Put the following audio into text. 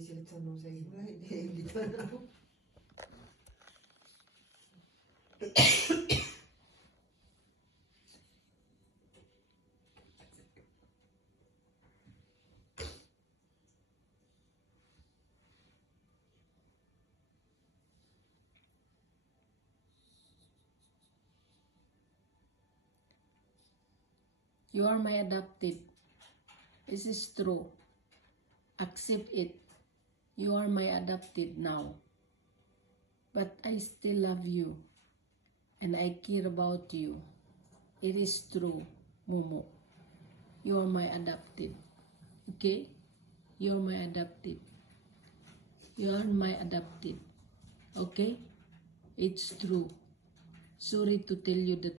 selezionano sempre, invitano. You are my adopted. This is true. Accept it. You are my adopted now. But I still love you. And I care about you. It is true, Momo. You are my adopted. Okay? You are my adopted. You are my adopted. Okay? It's true. Sorry to tell you the